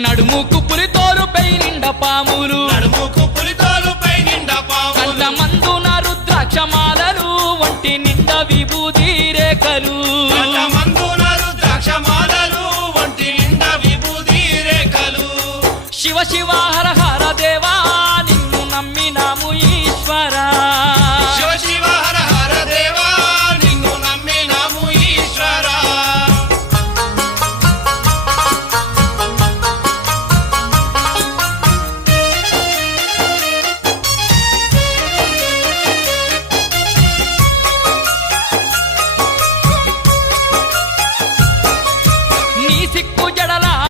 నడుముకు పులితోలుపై నిండా పాములు కంట మందున రుద్రాక్షమాలలు వంటి నిండా విభూతి రేఖలు శివ శివ